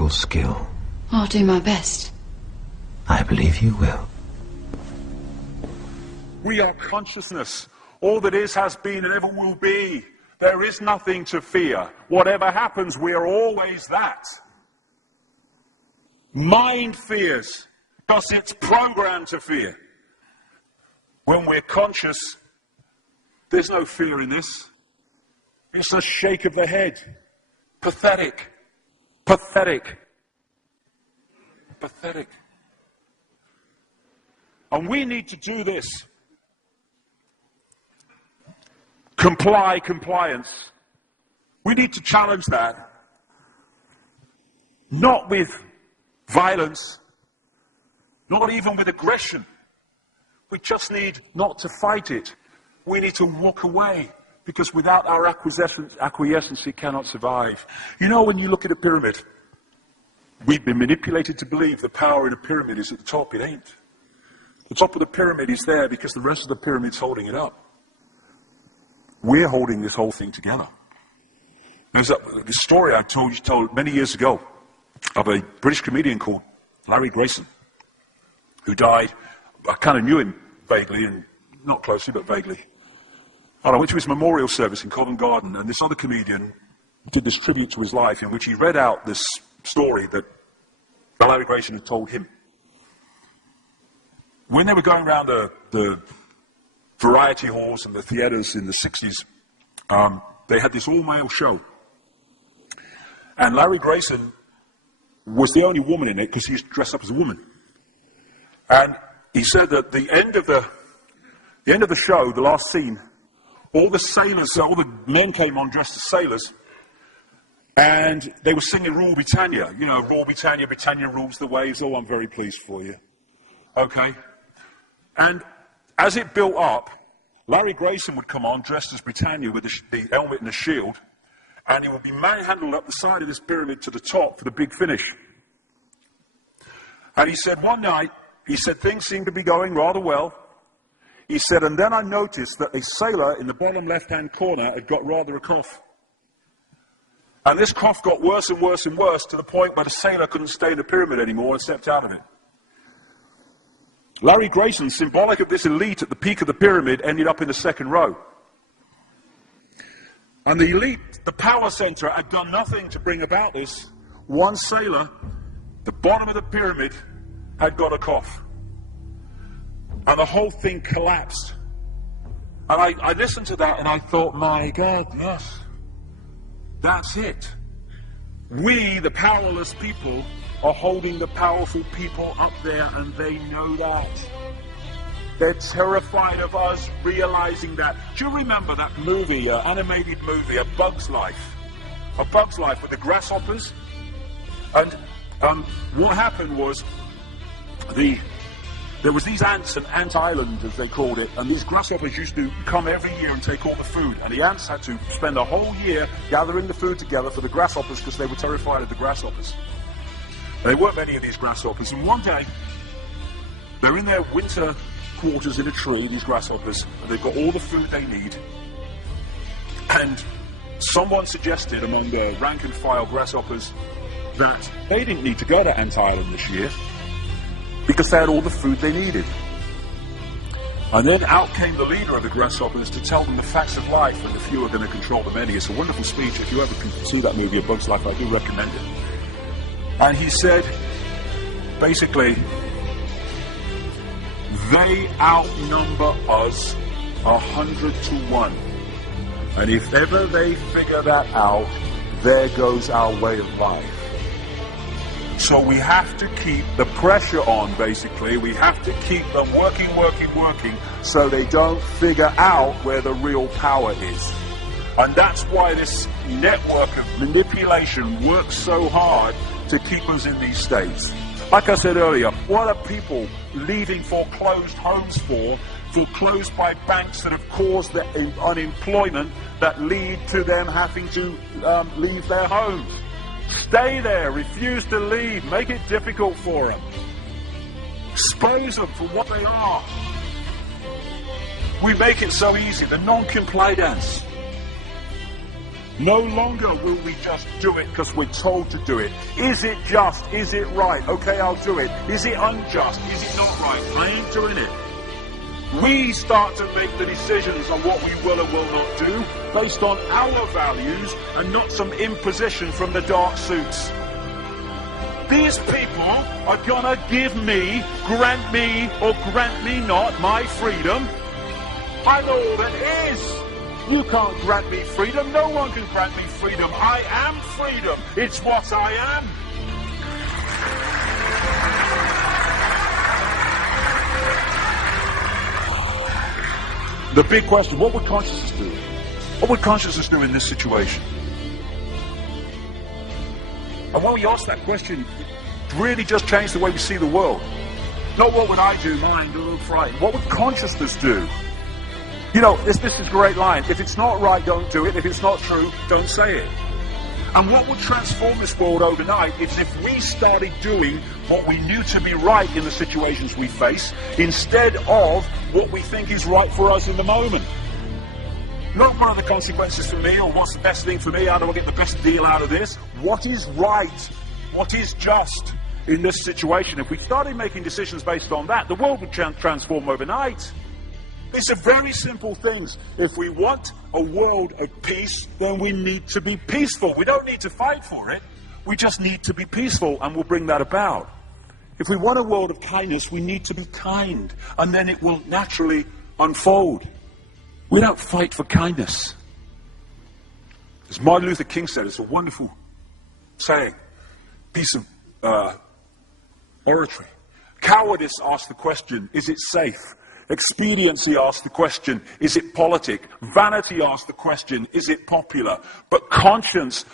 practical skill. I'll do my best. I believe you will. We are consciousness. All that is, has been, and ever will be. There is nothing to fear. Whatever happens, we are always that. Mind fears, because it's programmed to fear. When we're conscious, there's no fear in this. It's a shake of the head. Pathetic. Pathetic. Pathetic. And we need to do this. Compliance. We need to challenge that. Not with violence, not even with aggression. We just need not to fight it. We need to walk away, because without our acquiescence it cannot survive. You know, when you look at a pyramid, we've been manipulated to believe the power in a pyramid is at the top. It ain't. The top of the pyramid is there because the rest of the pyramid's holding it up. We're holding this whole thing together. There's this story I told many years ago of a British comedian called Larry Grayson, who died. I kind of knew him vaguely, and not closely, but vaguely. And I went to his memorial service in Covent Garden, and this other comedian did this tribute to his life in which he read out this story that Larry Grayson had told him. When they were going around the variety halls and the theatres in the 60s, they had this all-male show. And Larry Grayson was the only woman in it because he was dressed up as a woman. And he said that the end of the show, the last scene, all the sailors, all the men came on dressed as sailors, and they were singing Rule Britannia. You know, Rule Britannia, Britannia rules the waves. Oh, I'm very pleased for you. Okay? And as it built up, Larry Grayson would come on dressed as Britannia with the helmet and the shield, and he would be manhandled up the side of this pyramid to the top for the big finish. And he said one night, he said things seemed to be going rather well. He said, and then I noticed that a sailor in the bottom left-hand corner had got rather a cough. And this cough got worse and worse and worse to the point where the sailor couldn't stay in the pyramid anymore and stepped out of it. Larry Grayson, symbolic of this elite at the peak of the pyramid, ended up in the second row. And the elite, the power center, had done nothing to bring about this. One sailor, the bottom of the pyramid, had got a cough. And the whole thing collapsed. And I listened to that and I thought, my God, yes, that's it. We, the powerless people, are holding the powerful people up there, and they know that. They're terrified of us realizing that. Do you remember that movie, animated movie, A Bug's Life? A Bug's Life with the grasshoppers? And what happened was, there was these ants, and Ant Island as they called it, and these grasshoppers used to come every year and take all the food, and the ants had to spend a whole year gathering the food together for the grasshoppers because they were terrified of the grasshoppers. There weren't many of these grasshoppers, and one day they're in their winter quarters in a tree, these grasshoppers, and they've got all the food they need, and someone suggested among the rank and file grasshoppers that they didn't need to go to Ant Island this year because they had all the food they needed. And then out came the leader of the grasshoppers to tell them the facts of life, and the few are going to control the many. It's a wonderful speech. If you ever can see that movie, A Bug's Life, I do recommend it. And he said, basically, they outnumber us 100 to 1. And if ever they figure that out, there goes our way of life. So we have to keep the pressure on, basically. We have to keep them working, so they don't figure out where the real power is. And that's why this network of manipulation works so hard to keep us in these states. Like I said earlier, what are people leaving foreclosed homes for? Foreclosed by banks that have caused the unemployment that lead to them having to leave their homes. Stay there, refuse to leave, make it difficult for them. Expose them for what they are. We make it so easy, the non-compliance. No longer will we just do it because we're told to do it. Is it just? Is it right? Okay, I'll do it. Is it unjust? Is it not right? I ain't doing it. We start to make the decisions on what we will and will not do based on our values and not some imposition from the dark suits. These people are gonna give me, grant me, or grant me not my freedom. I know all that is. You can't grant me freedom. No one can grant me freedom. I am freedom. It's what I am. The big question, what would consciousness do? What would consciousness do in this situation? And when we ask that question, it really just changed the way we see the world. Not what would I do, mind, or frightened. What would consciousness do? You know, this is a great line. If it's not right, don't do it. If it's not true, don't say it. And what would transform this world overnight is if we started doing what we knew to be right in the situations we face, instead of what we think is right for us in the moment. Not what are the consequences for me, or what's the best thing for me, how do I get the best deal out of this? What is right? What is just in this situation? If we started making decisions based on that, the world would transform overnight. These are very simple things. If we want a world of peace, then we need to be peaceful. We don't need to fight for it. We just need to be peaceful, and we'll bring that about. If we want a world of kindness, we need to be kind, and then it will naturally unfold. We don't fight for kindness. As Martin Luther King said, it's a wonderful saying, piece of oratory. Cowardice asks the question, is it safe? Expediency asks the question, is it politic? Vanity asks the question, is it popular? But consciousness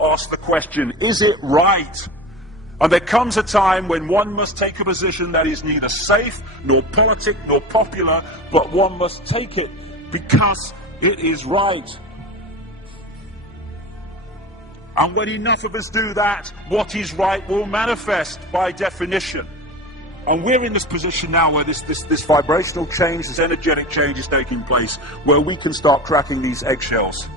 asks the question, is it right? And there comes a time when one must take a position that is neither safe, nor politic, nor popular, but one must take it because it is right. And when enough of us do that, what is right will manifest by definition. And we're in this position now where this vibrational change, this energetic change is taking place, where we can start cracking these eggshells,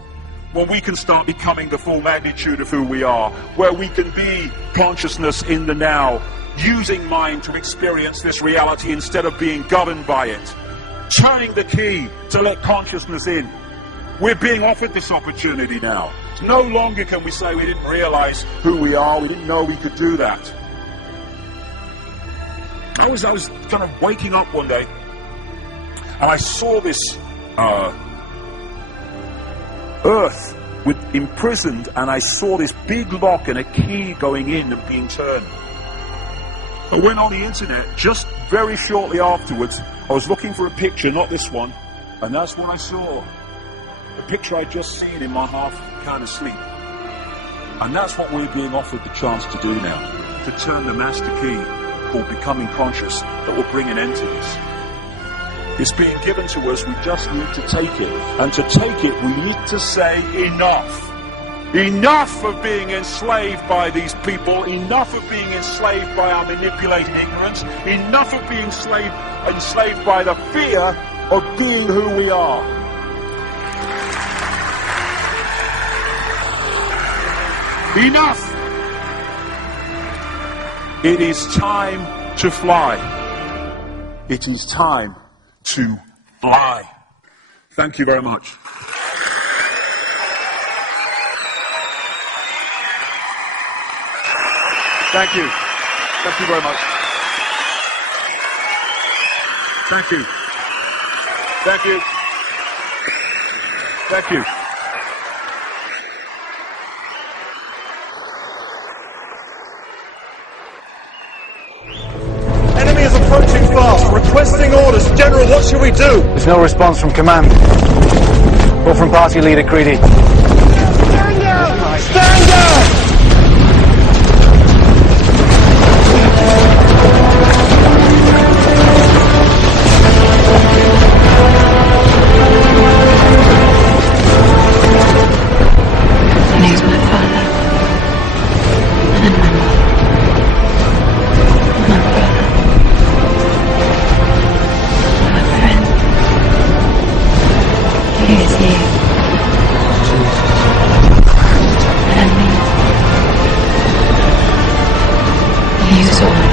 where we can start becoming the full magnitude of who we are, where we can be consciousness in the now, using mind to experience this reality instead of being governed by it, turning the key to let consciousness in. We're being offered this opportunity now. No longer can we say we didn't realize who we are, we didn't know we could do that. I was kind of waking up one day, and I saw this earth imprisoned, and I saw this big lock and a key going in and being turned. I went on the internet just very shortly afterwards. I was looking for a picture, not this one, and that's what I saw. The picture I'd just seen in my half kind of sleep. And that's what we're being offered the chance to do now, to turn the master key called becoming conscious that will bring an end to this. It's being given to us, we just need to take it. And to take it, we need to say enough. Enough of being enslaved by these people, enough of being enslaved by our manipulated ignorance, enough of being enslaved by the fear of being who we are. Enough! It is time to fly. It is time to fly. Thank you very much. Thank you. Thank you very much. Thank you. Thank you. Thank you. Enemy is approaching fast, requesting orders. General, what should we do? There's no response from command. Or from party leader Creedy. Stand down! Stand down! And he's my father. And my mother. My brother. My friend. He is here. Use all